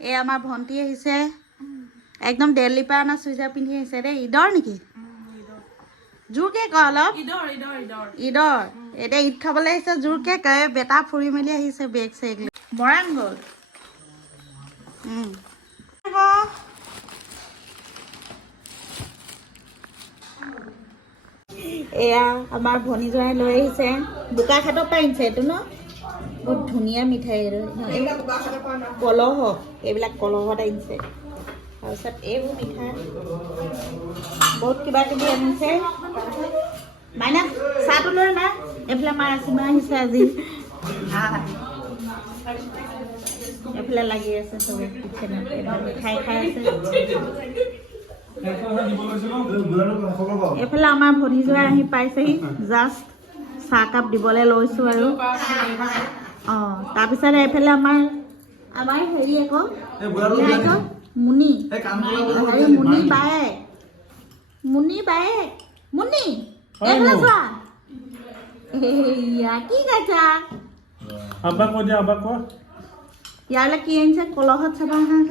এই আমাৰ ভণ্টি আহিছে একদম দিল্লীৰ পৰা অনা চুইজাৰ পিন্ধি আহিছে দেই ঈদৰ নেকি জোৰকে কয় অলপ ঈদৰ এতিয়া ঈদ খাবলৈ আহিছে জোৰকে কয় বেটা ফুৰি মেলি আহিছে বেগ চেগ মৰাণ গ'ল এয়া আমাৰ ভনী জোৱাই লৈ আহিছে বোকাখাটৰ পৰা আনিছে এইটো ন বহুত ধুনীয়া মিঠাই কলহ এইবিলাক কলহত আনিছে তাৰপিছত এইবোৰ মিঠাই বহুত কিবা কিবি আনিছে মাইনা চাহটো লৈ না এইফালে মাৰ আচিমা আহিছে আজি এইফালে লাগি আছে চবে কিটচেনত খাই খাই আছে এইফালে আমাৰ ভনী জোৱাই আহি পাইছেহি জাষ্ট চাহকাপ দিবলৈ লৈছোঁ আৰু তাৰপিছত এইফালে আমাৰ হেৰি আকৌ মুনি মুনি এইফালে চোৱা এয়া কি খাইছা ইয়ালৈ কি আনিছে কলহত চাবা হাঁহ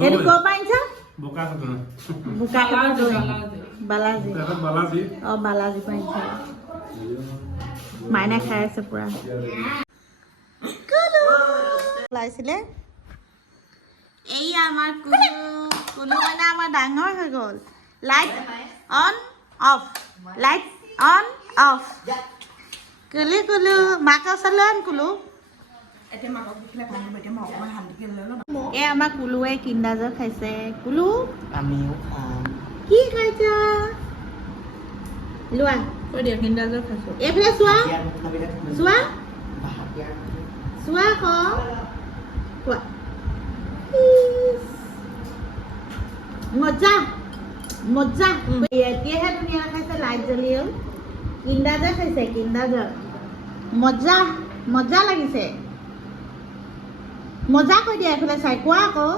এইটো ক'ৰ পৰা আনিছা বালাজী বালাজী পৰা আনিছে মাইনা খাই আছে পুৰা ওলাইছিলে এইয়া আমাৰ কুলু মানে আমাৰ ডাঙৰ হৈ গ'ল লাইট অন অফ কুলু মাকৰ ওচৰলৈ আন কুলু এই আমাৰ কুলুৱে কিণ্ডাৰ খাইছে কুলু আমিও খাম কি খাইছা লোৱা কিণ্ডাৰ খাইছো এইফালে চোৱা কোৱা মজা এতিয়াহে ধুনীয়া খাইছে লাইট জ্বলি হ'ল কিণ্ডাৰ খাইছে কিণ্ডাৰ মজা লাগিছে মজা কৈ দিয়া এইফালে চাই কোৱা আকৌ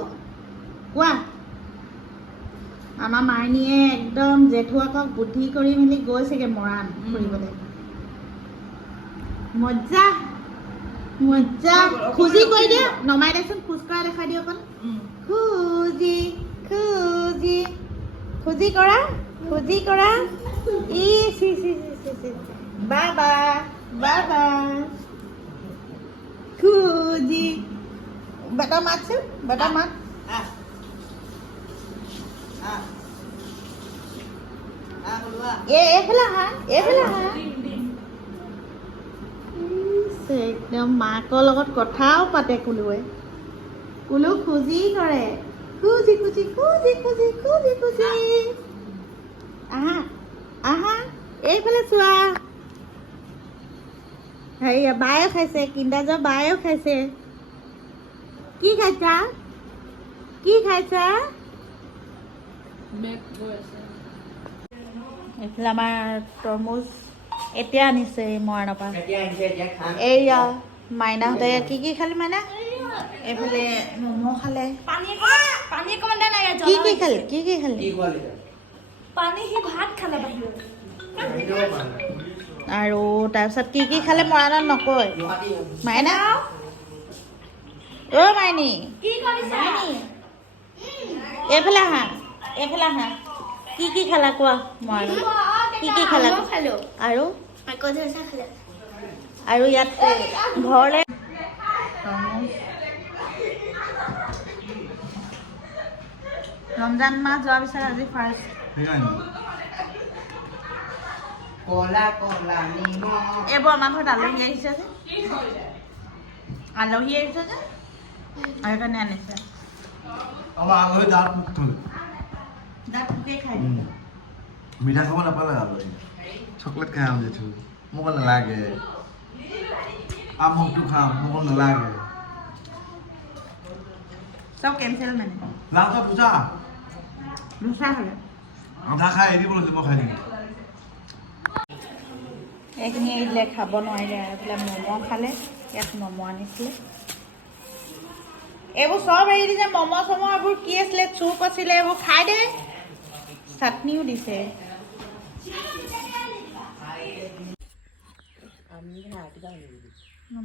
কোৱা আমাৰ মাইনীয়ে একদম জেঠুৱাকক বুদ্ধি কৰি মেলি গৈছেগে মৰাণ ফুৰিবলৈ মজা খুজি কৈ দিয়া নমাই দেচোন খোজ কৰা দেখাই দিয়ক খুজি কৰা বাবা খুজি বেটা মাতচোন বেটা মাত এইফালে আহা একদম মাকৰ লগত কথাও পাতে কুলুৱে কুলু খুজি কৰে খুজি আহা এইফালে চোৱা হেৰি বায়ে খাইছে কিণ্ডাৰ বায়েও খাইছে কি খাইছা এইফালে আমাৰ তৰমুজ এতিয়া আনিছে মৰাণৰ পৰা এইয়া মাইনাহঁতে কি খালি মাইনা এইফালে ম'ম' খালে কি খালি আৰু তাৰপিছত কি খালে মৰাণত নকয় মাইনা মাইনী এইফালে আহা কি খালা কোৱা মৰাণত কি খালা আৰু ইয়াত ঘৰলে ৰমজান মাহ যোৱাৰ পিছত আজি ফাৰ্ষ্ট এইবোৰ আমাৰ ঘৰত আলহী আহিছে যে সেইকাৰণে আনিছে মিঠা খাব নাপালে আলহী চকলেট খাই আম জেঠু মোক নালাগে আম হকটো খাম মোক নালাগে চব কেঞ্চেল মানে লাষ্টত পূজা হ'লে আধা খাই এৰি দিব লাগিব খাই নেকি এইখিনি এৰিলে খাব নোৱাৰিলে এইফালে ম'ম' খালে ইয়াত ম'ম' আনিছিলে এইবোৰ চব এৰি দিছে ম'ম' চম' এইবোৰ কি আছিলে চুপ আছিলে এইবোৰ খাই দে চাটনিও দিছে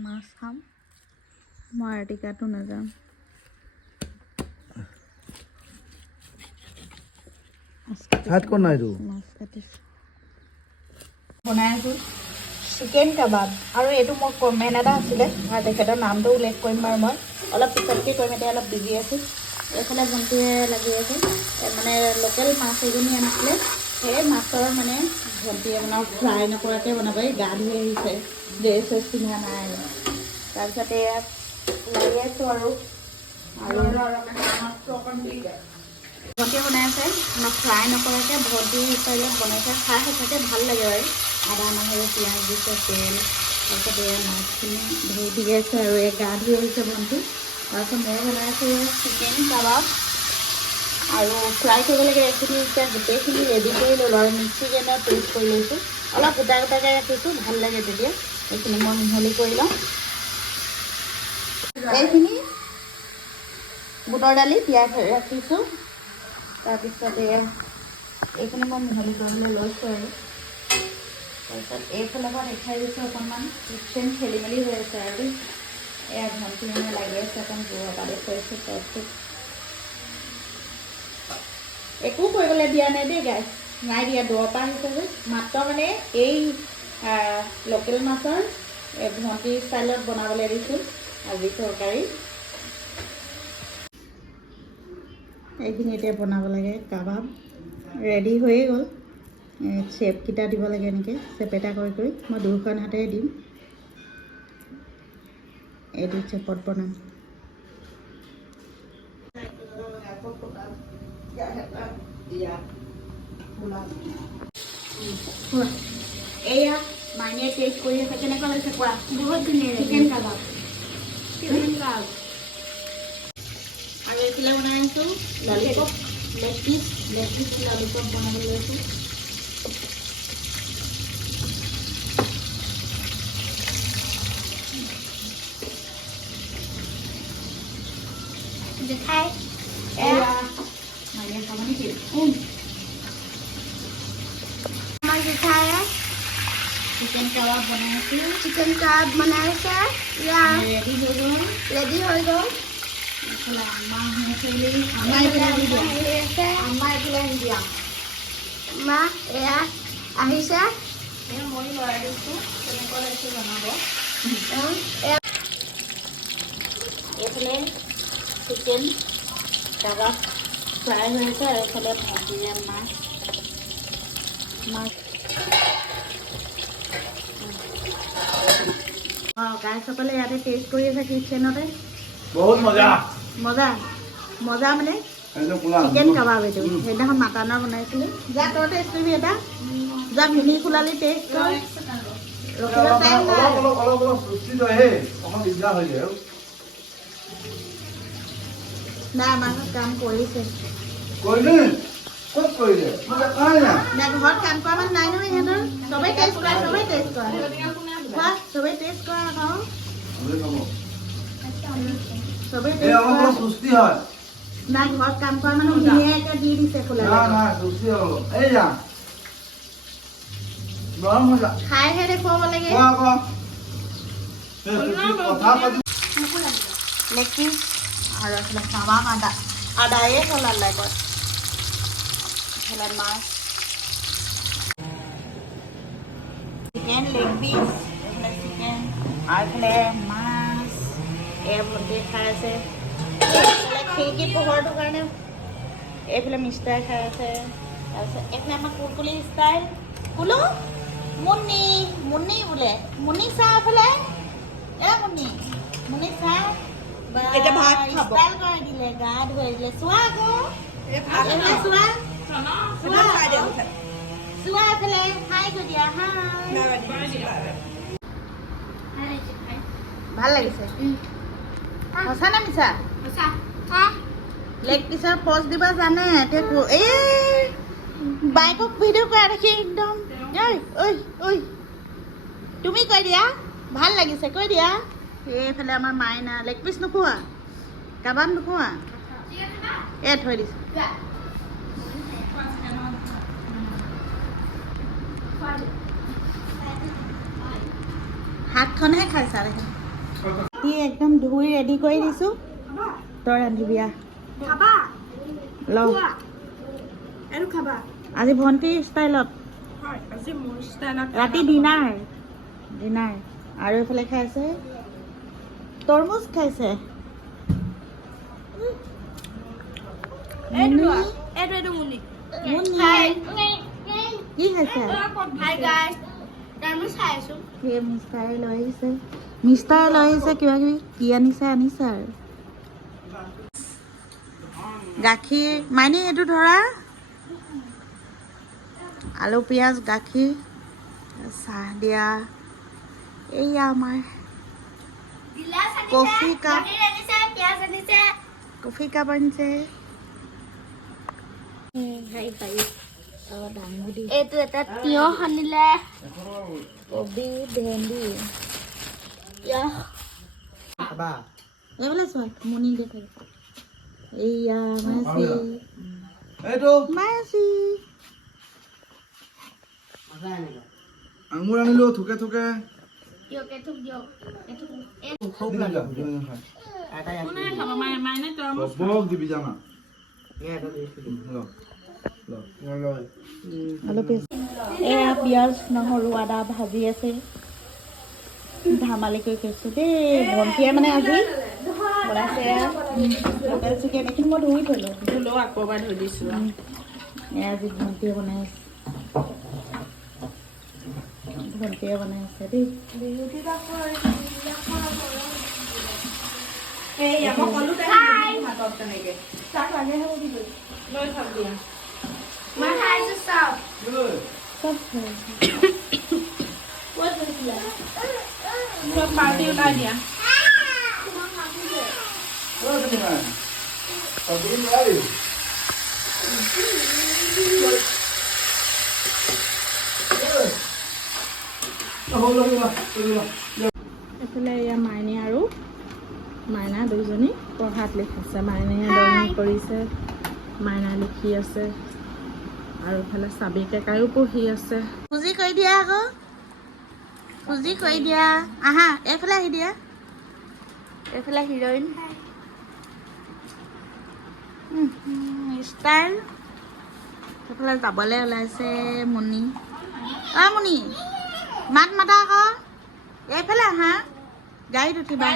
মাছ খাম মই আৰ্টিকাটো নাযাম ভাত কোন নাই তো মাছ কাটিছোঁ বনাই আছোঁ চিকেন কাবাব আৰু এইটো মোৰ কমেণ্ট এটা আছিলে আৰু তেখেতৰ নামটো উল্লেখ কৰিম বাৰু মই অলপ পিছতকৈ কৰিম এতিয়া অলপ বিজি আছোঁ এইফালে ভণ্টিয়ে লাগি আছে মানে লোকেল মাছ এজনী আনিছিলে সেই মাছৰ মানে ভণ্টিয়ে মানে ফ্ৰাই নকৰাকৈ বনাব গা ধুই আহিছে ড্ৰেছ চেছ পিন্ধা নাই তাৰপিছত এয়া লাগি আছোঁ আৰু ভণ্টিয়ে বনাই আছে ফ্ৰাই নকৰাকৈ ভণ্টি ষ্টাইলত বনাইছে খাই সঁচাকৈ ভাল লাগে বাৰু আদা নহৰু পিঁয়াজ দিছে তেল তাৰপিছত এয়া মাছখিনি ধুই দি আছে আৰু এই গা ধুই আহিছে ভণ্টি তাৰপিছত মই বনাইছোঁ চিকেন কাবাব আৰু ফ্ৰাই কৰিব লাগে এইখিনি এতিয়া গোটেইখিনি ৰেডি কৰি ল'লোঁ আৰু মিক্সি গ্ৰাইণ্ডাৰত পেষ্ট কৰি লৈছোঁ অলপ গোটা গোটাকৈ ৰাখিছোঁ ভাল লাগে তেতিয়া এইখিনি মই মিহলি কৰি লওঁ এইখিনি বুটৰ দালি তিয়াই ৰাখিছোঁ তাৰপিছত এইখিনি মই মিহলি কৰিবলৈ লৈছোঁ আৰু তাৰপিছত এইফালৰ পৰা দেখাই দিছোঁ অকণমান কিটচেন খেলি মেলি হৈ আছে আৰু এয়া ভণ্টি মানে লাগি আছে অকণ দূৰৰ পৰা দেখুৱাইছোঁ তাৰপিছত একো কৰিবলৈ দিয়া নাই দেই গাই নাই দিয়া দূৰৰ পৰা আহিছে যে মাত্ৰ মানে এই লোকেল মাছৰ ভণ্টি ষ্টাইলত বনাবলৈ দিছোঁ আজি তৰকাৰী এইখিনি এতিয়া বনাব লাগে কাবাব ৰেডি হৈয়ে গ'ল চেপকেইটা দিব লাগে এনেকৈ চেপেটা কৰি মই দুয়োখন হাতেৰে দিম এইটো চেপত বনাম এয়া মাইনে টেষ্ট কৰি আছে কেনেকুৱা লাগিছে কোৱা বহুত ধুনীয়া চিকেন কাবাব আৰু এইফালে বনাই আছোঁ ললিপপ লেগ পিচ ললিপপ বনাবলৈ লৈছোঁ দেখাই এয়া মাইনে খাব নেকি আমাৰ জেঠাই চিকেন কাবাব বনাইছোঁ চিকেন কাবাব বনাইছে ৰেডি হৈ গ'ল মা এয়া আহিছে মই লৰাই দিছোঁ কেনেকুৱা লাগিছে জনাব এইফালে চিকেন কাবাব ফ্ৰাই হৈ আছে আৰু এইফালে ভাজিৰে মাছ গাইসকলে ইয়াতে টেষ্ট কৰি আছে কিটচেনতে বহুত মজা মজা মজা মানে চিকেন কাবাব এইটো সেইদিনাখন মাটানৰ বনাইছিলোঁ যা তই টেষ্ট কৰিবি এটা যা ভিনি খোলালি টেষ্ট কৰ নাই আমাৰ ঘৰত কাম কৰিছে নাই ঘৰত কাম কৰা মানে নাই নহয় সিহঁতৰ চবেই টেষ্ট কৰা চবেই টেষ্ট কৰা আকৌ চবেই নাই ঘৰত কাম কৰা মানুহ ধুনীয়াকৈ দি দিছে খোলা খাইহে দেখুৱাব লাগে লেগ পিচ আৰু এইফালে কাবাব আদায়ে চলালে কয় এইফালে মাছ চিকেন লেগ পিচ এইফালে চিকেন আৰু এইফালে মাছ ভণ্টি খাই আছে এইফালে খিৰিকী পোহৰটোৰ কাৰণে এইফালে মিষ্টাৰ খাই আছে তাৰপিছত এইফালে আমাৰ কুলকুলি ষ্টাইল কুলো মুন্নি বোলে মুন্নি চাহ এইফালে মুন্নি চাহ এতিয়া ভাত ষ্টাইল কৰি দিলে গা ধুই দিলে চোৱা আকৌ চোৱা এইফালে হাই কৰি দিয়া ভাল লাগিছে সঁচা নে মিছা লেগ পিচৰ পষ্ট দিব জানে এতিয়া এই বাইকক ভিডিঅ' কৰা দেখি একদম ঐ তুমি কৈ দিয়া ভাল লাগিছে কৈ দিয়া এইফালে আমাৰ মাইনা লেগ পিচ নোখোৱা কাবাব নোখোৱা থৈ দিছোঁ হাতখনহে খাইছা দেখোন একদম ধুই ৰেডি কৰি দিছোঁ তই ৰান্ধিবি ল আৰু খাবা আজি ভণ্টি ষ্টাইলত হয় আজি মোৰ ষ্টাইলত ৰাতি ডিনাৰ আৰু এইফালে খাইছে তৰমুজ খাইছে এইটো মুনি কি খাইছে হাই গাইস তৰমুজ খাই আছো সেই মিষ্টাৰে লৈ আহিছে কিবা কিবি কি আনিছে আৰু গাখীৰ মাইনী এইটো ধৰা আলু পিঁয়াজ গাখীৰ চাহ দিয়া এইয়া আমাৰ কফি কাপ আনিছে এইটো এটা তিয়হ সানিলে কবি ভেন্দি এইফালে চোৱা মুনি দেখে এইয়া মাছি আঙুৰ আনিলো থুকে থুকে তিয়হকে থুক দিয়ক বক দিবি জানা আলু পিঁয়াজ এয়া পিঁয়াজ নহৰু আদা ভাজি আছে ধেমালি কৰি কৈছোঁ দেই ভণ্টিয়ে মানে আজি বনাইছে লোকেল চিকেন এইখিনি মই ধুই থ'লোঁ ধুলো আকৌ এবাৰ ধুই দিছো এয়া আজি ভণ্টিয়ে বনাই আছে দেই মই খাইছো চাওক চব পাৰ্টি ওলাই দিয়া এইফালে এয়া মাইনী আৰু মাইনা দুইজনী পঢ়াত লিখিছে মাইনাই ড্ৰয়িং কৰিছে মাইনা লিখি আছে আৰু এইফালে চাবি কেকাইও পঢ়ি আছে খুজি কৰি দিয়া আকৌ খুজি কৰি দিয়া আহা এইফালে আহি দিয়া এইফালে হিৰইন ষ্টাইল সেইফালে যাবলৈ ওলাইছে মুনি মুনি মাত মাতা আকৌ এইফালে আহা গাড়ীত উঠিবা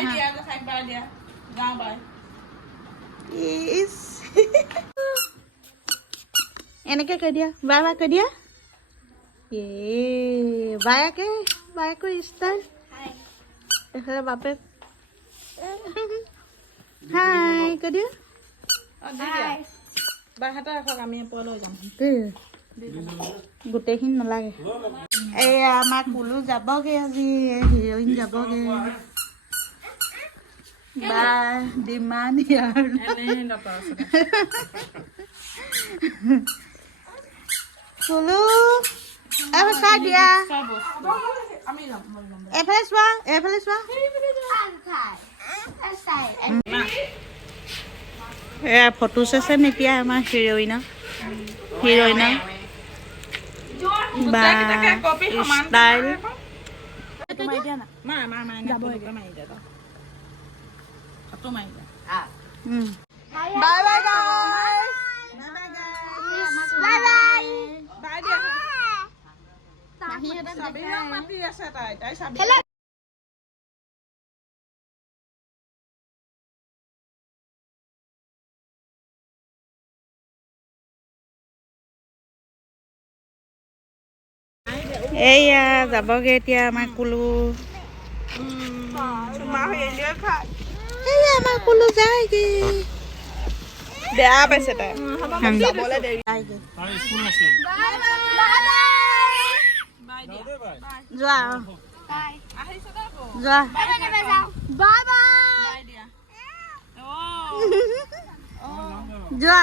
এনেকে কৈ দিয়া বাই বাই কৈ দিয়া বায়েকে ষ্টাইল এইফালে বাপেক হাই কৈ দিয়া বাহাতে ৰাখক আমি এপোৱা লৈ যাম গোটেইখিনি নালাগে এয়া আমাৰ কুলু যাবগে আজি হিৰইন যাবগে বা ডিমাণ্ড ইয়াৰ কুলু এইফালে চাই দিয়া এইফালে চোৱা এয়া ফটো চেচন এতিয়া আমাৰ হিৰইনৰ বা ষ্টাইল বাই বাই মাতি আছে তাই চাবি এইয়া যাবগে এতিয়া আমাৰ কুলু এইয়া আমাৰ কুলু যায়গে বেয়া পাইছে তাই যোৱা যোৱা